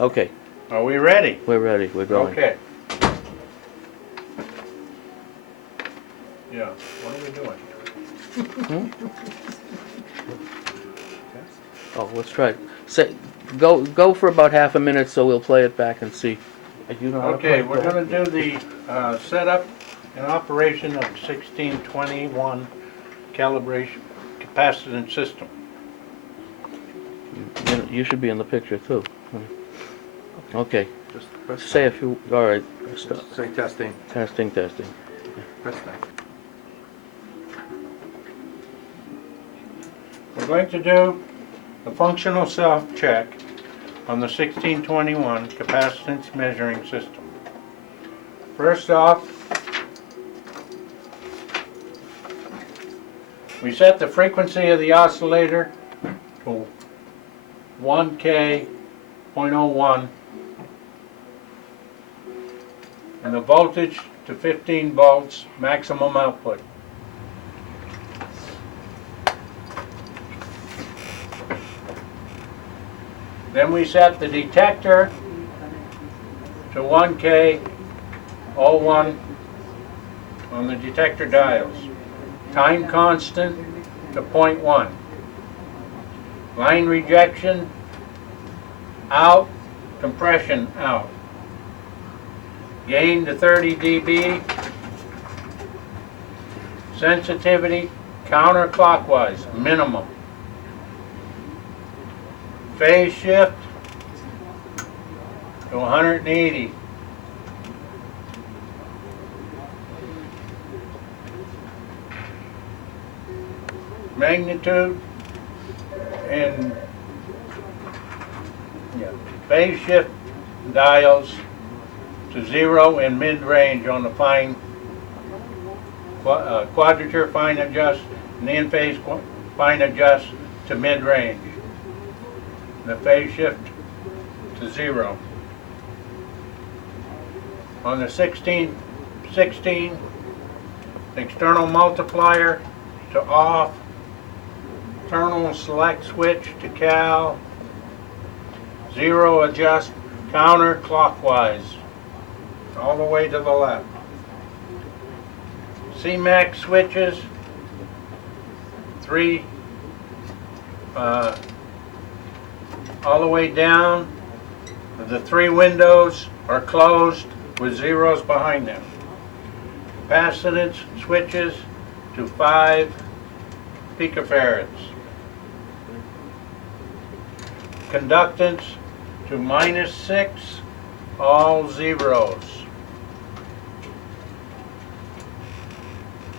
Okay, Are we ready? we're ready. We're going. Okay. Yeah, what are we doing? Oh, let's try it. Say, go for about half a minute, so we'll play it back and see. You know how to play Okay, it we're back? going to do the setup and operation of 1621 calibration capacitance system. You should be in the picture too. Okay. Just press Say a start. few. All right. Stop. Just say testing. Testing. Testing. Press start. We're going to do a functional self-check on the 1621 capacitance measuring system. First off, we set the frequency of the oscillator to 1K.01 and the voltage to 15 volts maximum output. Then we set the detector to 1K.01 on the detector dials. Time constant to 0.1. Line rejection out, compression out. Gain to 30 dB. Sensitivity counterclockwise, minimum. Phase shift to 180. Magnitude and phase shift dials to 0 and mid-range on the fine quadrature fine adjust and the in-phase fine adjust to mid-range. The phase shift to 0. On the 1616, external multiplier to off, internal select switch to cal, 0 adjust counterclockwise, all the way to the left. CMAX switches, 3 all the way down. The 3 windows are closed with zeros behind them. Capacitance switches to 5 picofarads. Conductance to -6, all zeros.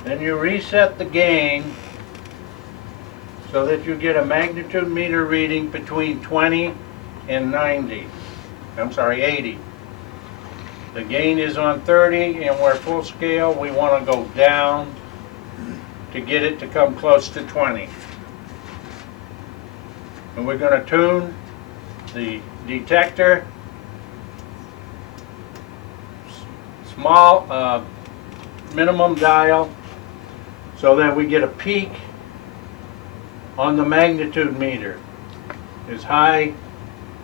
Then you reset the gain so that you get a magnitude meter reading between 20 and 80. The gain is on 30, and we're full scale. We want to go down to get it to come close to 20. And we're going to tune the detector, small minimum dial, so that we get a peak on the magnitude meter, as high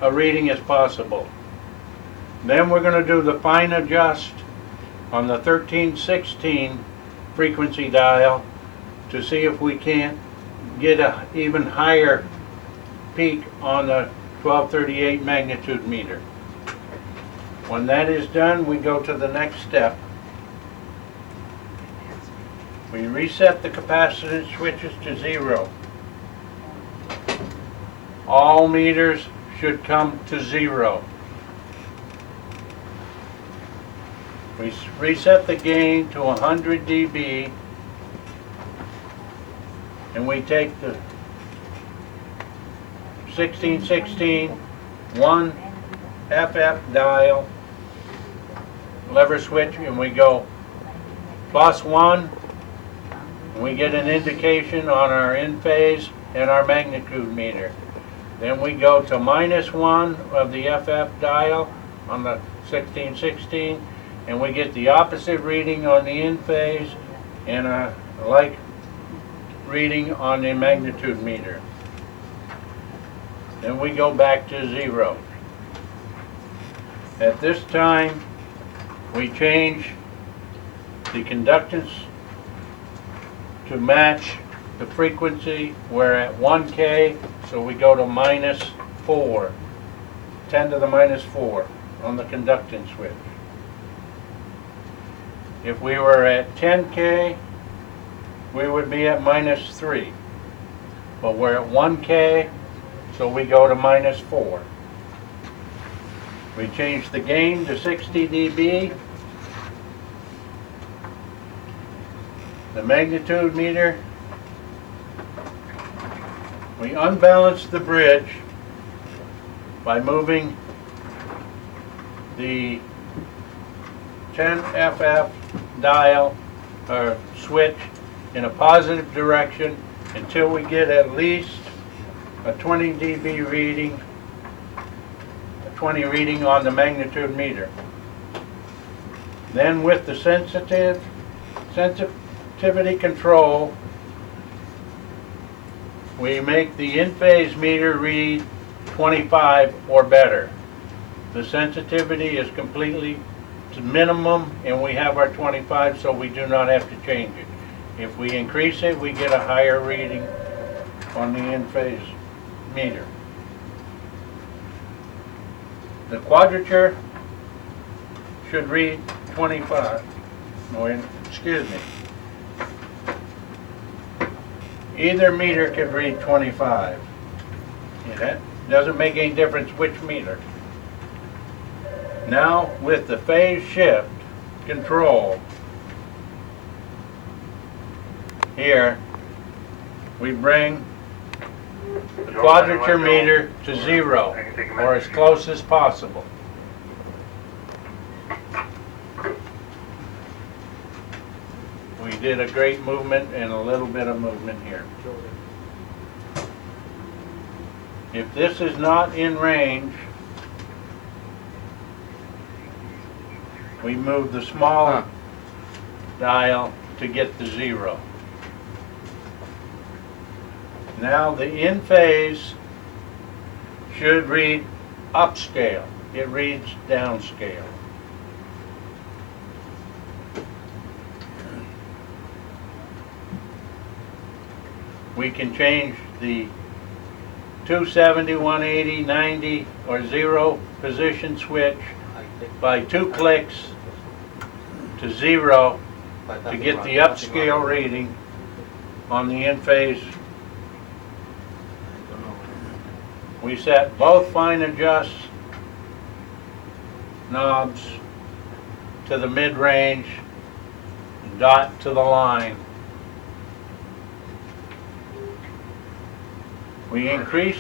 a reading as possible. Then we're going to do the fine adjust on the 1316 frequency dial to see if we can't get a even higher peak on the 1238 magnitude meter. When that is done, we go to the next step. We reset the capacitance switches to 0. All meters should come to 0. We reset the gain to 100 dB, and we take the 1616 1 FF dial lever switch, and we go +1, and we get an indication on our in phase and our magnitude meter. Then we go to -1 of the FF dial on the 1616, and we get the opposite reading on the in phase and a like reading on the magnitude meter. Then we go back to 0. At this time, we change the conductance to match the frequency. We're at 1K, so we go to -4, 10 to the -4 on the conductance switch. If we were at 10K, we would be at -3. But we're at 1K, so we go to -4. We change the gain to 60 dB. The magnitude meter, we unbalance the bridge by moving the 10FF dial or switch in a positive direction until we get at least a 20 dB reading, a 20 reading on the magnitude meter. Then with the sensitivity control, we make the in-phase meter read 25 or better. The sensitivity is completely to minimum, and we have our 25, so we do not have to change it. If we increase it, we get a higher reading on the in-phase meter. The quadrature should read 25. Excuse me. Either meter can read 25. It doesn't make any difference which meter. Now, with the phase shift control, here we bring the quadrature meter to 0, or as close as possible. We did a great movement and a little bit of movement here. If this is not in range, we move the small dial to get the 0. Now the in phase should read upscale. It reads downscale. We can change the 270, 180, 90, or 0 position switch by 2 clicks to 0 to get the upscale reading on the in-phase. We set both fine adjust knobs to the mid-range, dot to the line. We increase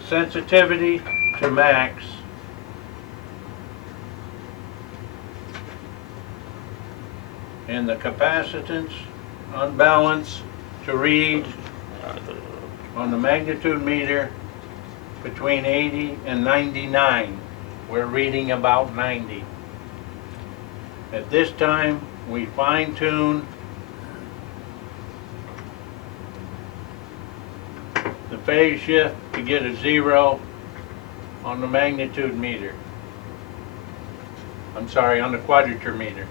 sensitivity to max. And the capacitance unbalance to read on the magnitude meter between 80 and 99. We're reading about 90. At this time, we fine-tune the phase shift to get a 0 on the magnitude meter. I'm sorry, on the quadrature meter.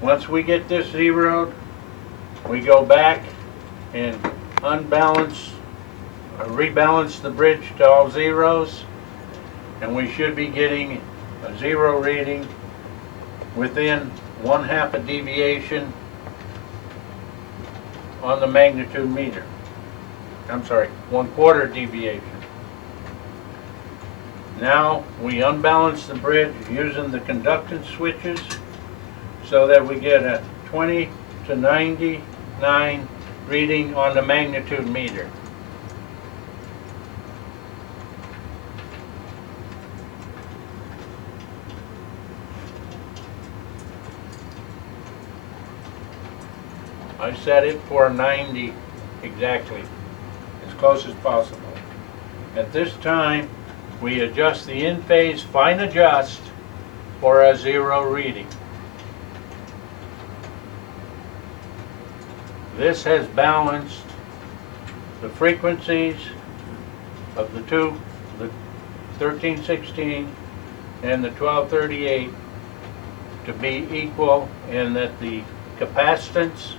Once we get this zeroed, we go back and unbalance, or rebalance the bridge to all zeros, and we should be getting a 0 reading within 1/2 a deviation on the magnitude meter. I'm sorry, 1/4 deviation. Now we unbalance the bridge using the conductance switches so that we get a 20 to 99 reading on the magnitude meter. I set it for 90 exactly, as close as possible. At this time, we adjust the in-phase fine adjust for a 0 reading. This has balanced the frequencies of the 1316 and the 1238 to be equal, and that the capacitance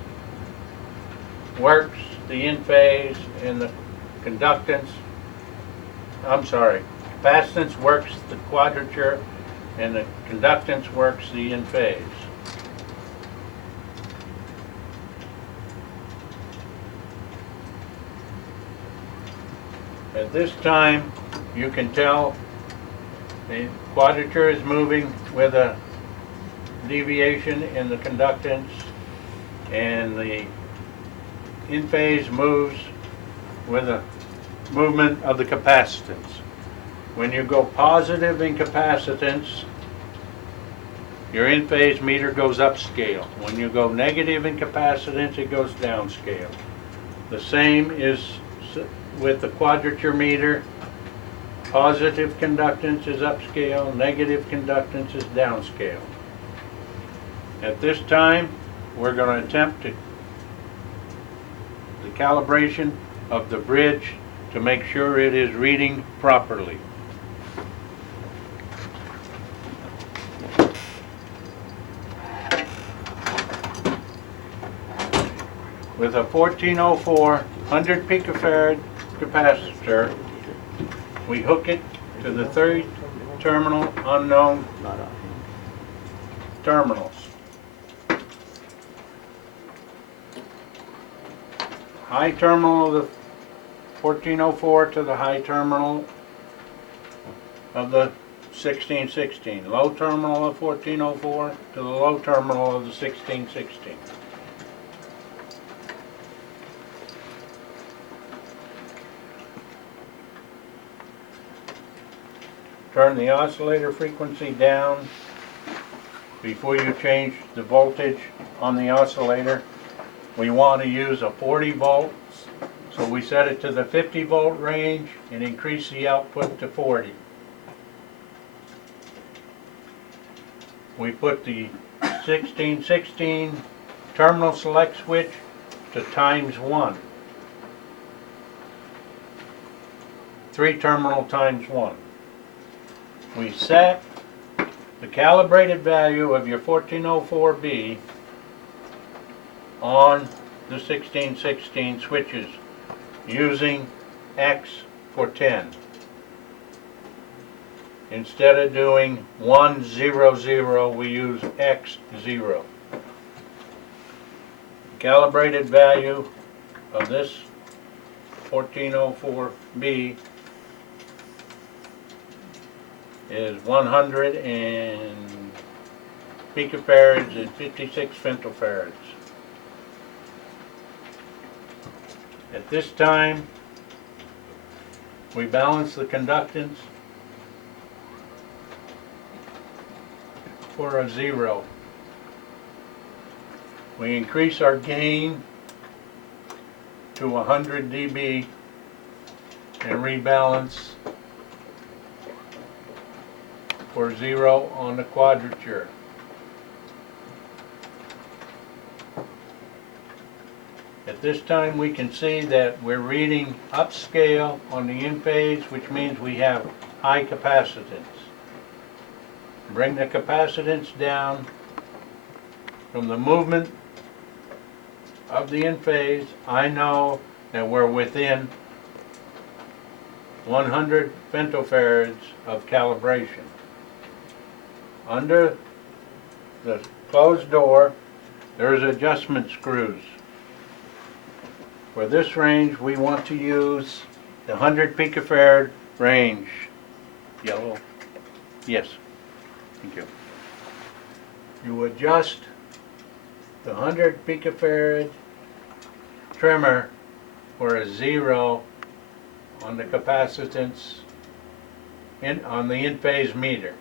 works the in phase and the conductance, capacitance works the quadrature and the conductance works the in phase. At this time, you can tell the quadrature is moving with a deviation in the conductance, and the in phase moves with a movement of the capacitance. When you go positive in capacitance, your in phase meter goes upscale. When you go negative in capacitance, it goes downscale. The same is with the quadrature meter. Positive conductance is upscale, negative conductance is downscale. At this time, we're going to attempt the calibration of the bridge to make sure it is reading properly. With a 1404 100 picofarad capacitor, we hook it to the 3 terminal unknown terminals. High terminal of the 1404 to the high terminal of the 1616. Low terminal of 1404 to the low terminal of the 1616. Turn the oscillator frequency down before you change the voltage on the oscillator. We want to use a 40 volts, so we set it to the 50 volt range and increase the output to 40. We put the 1616 terminal select switch to ×1. 3 terminal ×1. We set the calibrated value of your 1404B on the 1616 switches using X for 10. Instead of doing 1, 0, 0, we use X, 0. Calibrated value of this 1404B is 100 picofarads and 56 femtofarads. At this time, we balance the conductance for a 0. We increase our gain to 100 dB and rebalance for 0 on the quadrature. At this time, we can see that we're reading upscale on the in phase, which means we have high capacitance. Bring the capacitance down from the movement of the in phase. I know that we're within 100 femtofarads of calibration. Under the closed door, there's adjustment screws. For this range, we want to use the 100 picofarad range. Yellow? Yes. Thank you. You adjust the 100 picofarad trimmer for a 0 on the capacitance on the in-phase meter.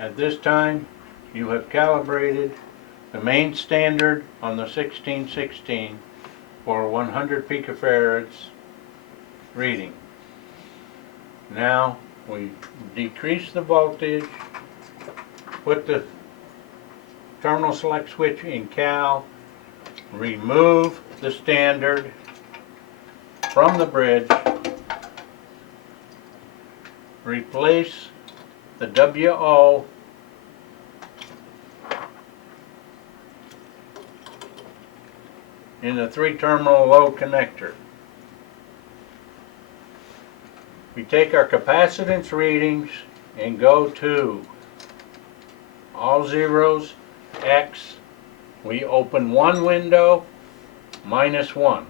At this time, you have calibrated the main standard on the 1616 for 100 picofarads reading. Now We decrease the voltage, put the terminal select switch in Cal, remove the standard from the bridge, replace the WO in the 3-terminal low connector. We take our capacitance readings and go to all zeros, X. We open one window, -1.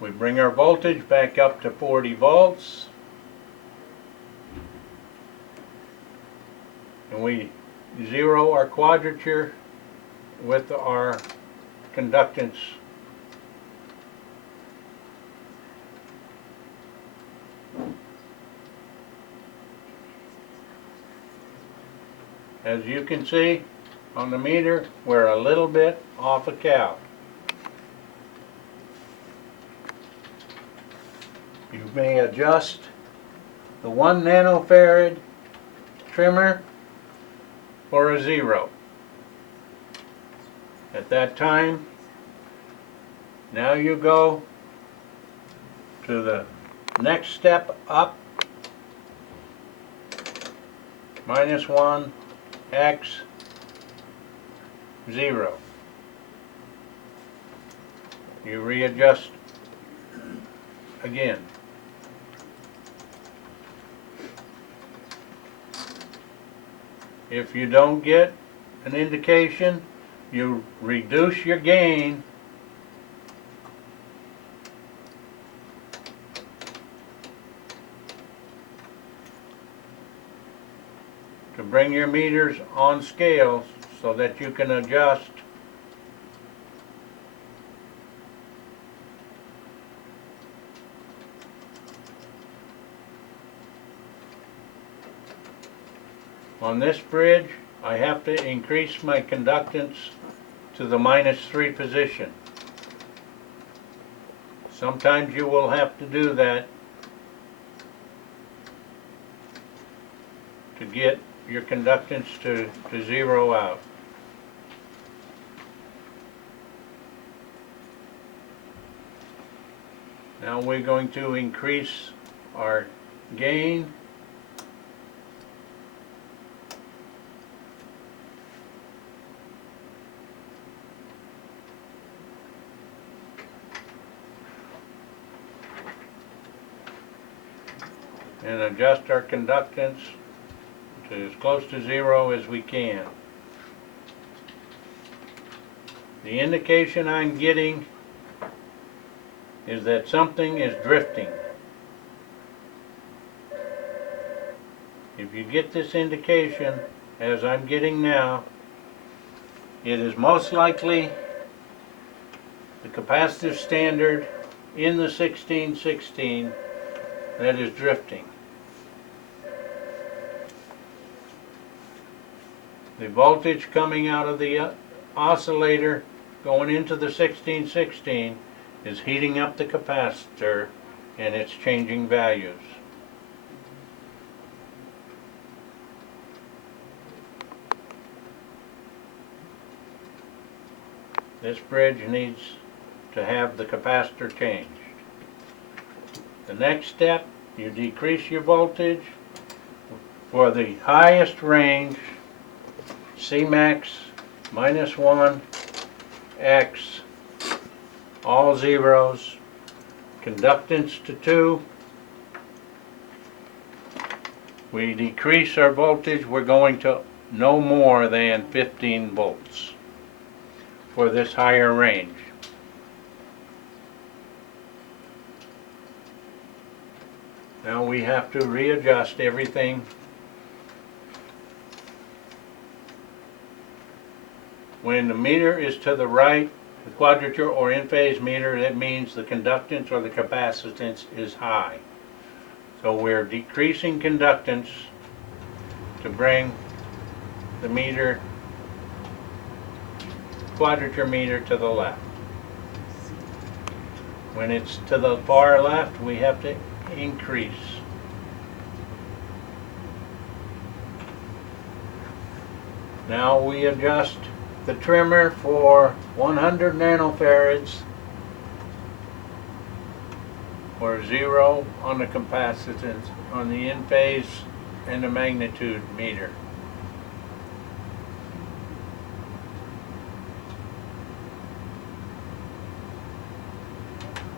We bring our voltage back up to 40 volts. And we zero our quadrature with our conductance. As you can see on the meter, we're a little bit off a Cal. You may adjust the 1 nanofarad trimmer for a 0. At that time, now you go to the next step up, -1, X, 0. You readjust again. If you don't get an indication, you reduce your gain to bring your meters on scale so that you can adjust on this bridge. I have to increase my conductance to the -3 position. Sometimes you will have to do that to get your conductance to zero out. Now we're going to increase our gain . And adjust our conductance to as close to 0 as we can. The indication I'm getting is that something is drifting. If you get this indication, as I'm getting now, it is most likely the capacitive standard in the 1616 that is drifting. The voltage coming out of the oscillator going into the 1616 is heating up the capacitor and it's changing values. This bridge needs to have the capacitor changed. The next step, you decrease your voltage for the highest range, Cmax, -1, X, all zeros, conductance to 2. We decrease our voltage, we're going to no more than 15 volts for this higher range. Now we have to readjust everything. When the meter is to the right, the quadrature or in-phase meter, that means the conductance or the capacitance is high. So we're decreasing conductance to bring the meter, quadrature meter, to the left. When it's to the far left, we have to increase. Now we adjust the trimmer for 100 nanofarads, or 0 on the capacitance, on the in phase and the magnitude meter.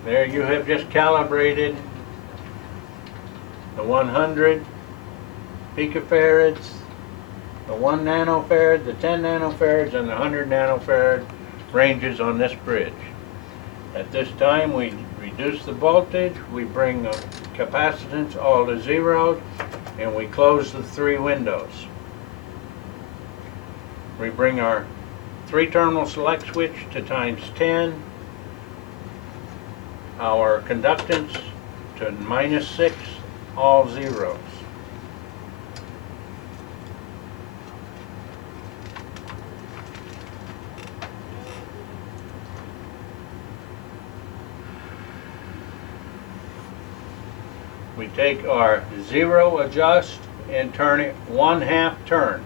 There you have just calibrated the 100 picofarads, the 1 nanofarad, the 10 nanofarads, and the 100 nanofarad ranges on this bridge. At this time we reduce the voltage, we bring the capacitance all to 0, and we close the 3 windows. We bring our 3-terminal select switch to ×10, our conductance to -6, all zeros. We take our 0 adjust and turn it 1/2 turn.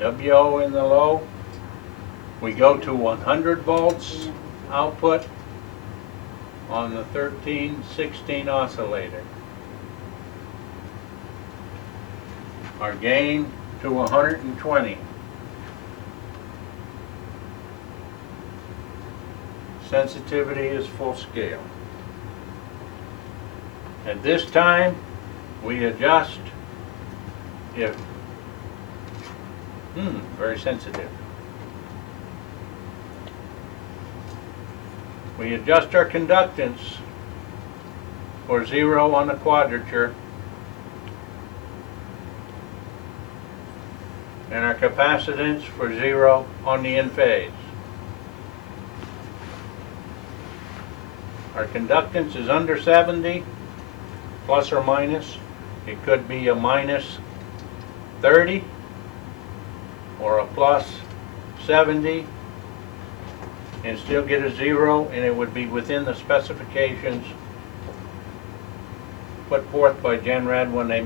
WO in the low. We go to 100 volts output on the 1316 oscillator. Our gain to 120. Sensitivity is full scale. At this time, we adjust if, very sensitive. We adjust our conductance for 0 on the quadrature and our capacitance for 0 on the in phase. Our conductance is under 70, plus or minus. It could be a -30 or a +70 and still get a 0, and it would be within the specifications put forth by GenRad when they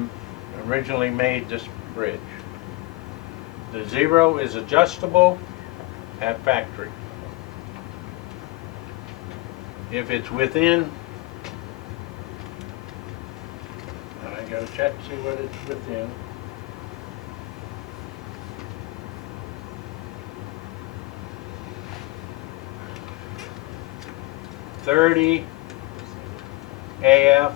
originally made this bridge. The 0 is adjustable at factory. If it's within, I gotta check to see what it's within. $30 AF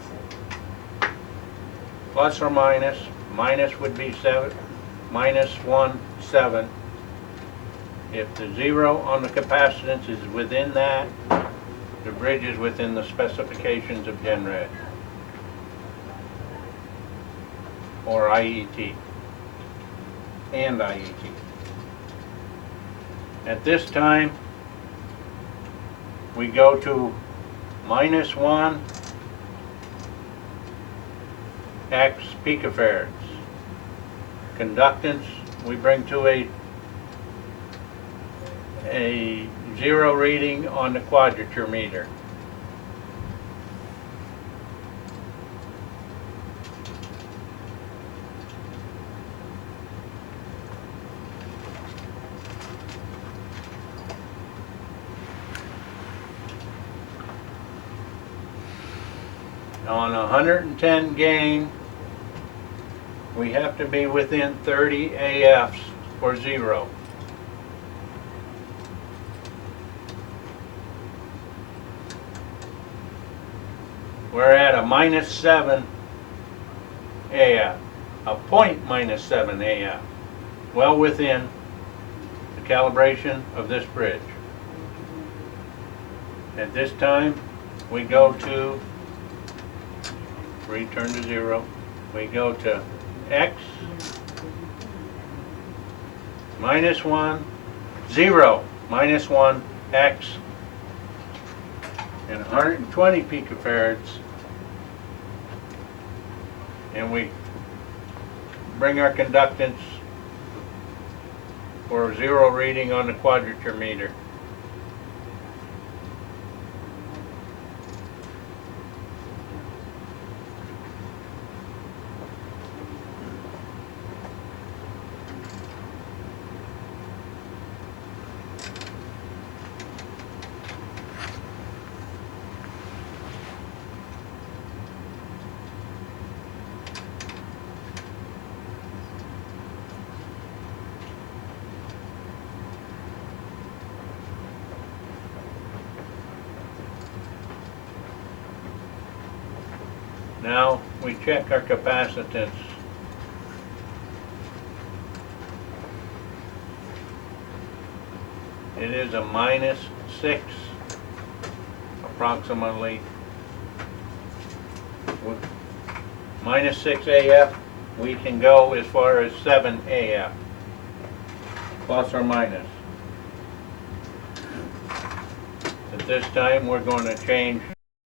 plus or minus. Minus would be 7, -1.7. If the 0 on the capacitance is within that, the bridge is within the specifications of GenRad or IET and IET. At this time, we go to -1 x picofarads. Conductance we bring to a 0 reading on the quadrature meter. On 110 gain, we have to be within 30 AFs for 0. We're at a -7 AF, a point -7 AF, well within the calibration of this bridge. At this time, we go to, return to 0, we go to X, -1, 0, -1, X, and 120 picofarads, and we bring our conductance for a 0 reading on the quadrature meter. Now we check our capacitance. It is a -6 approximately. With -6 AF, we can go as far as 7 AF, plus or minus. At this time, we're going to change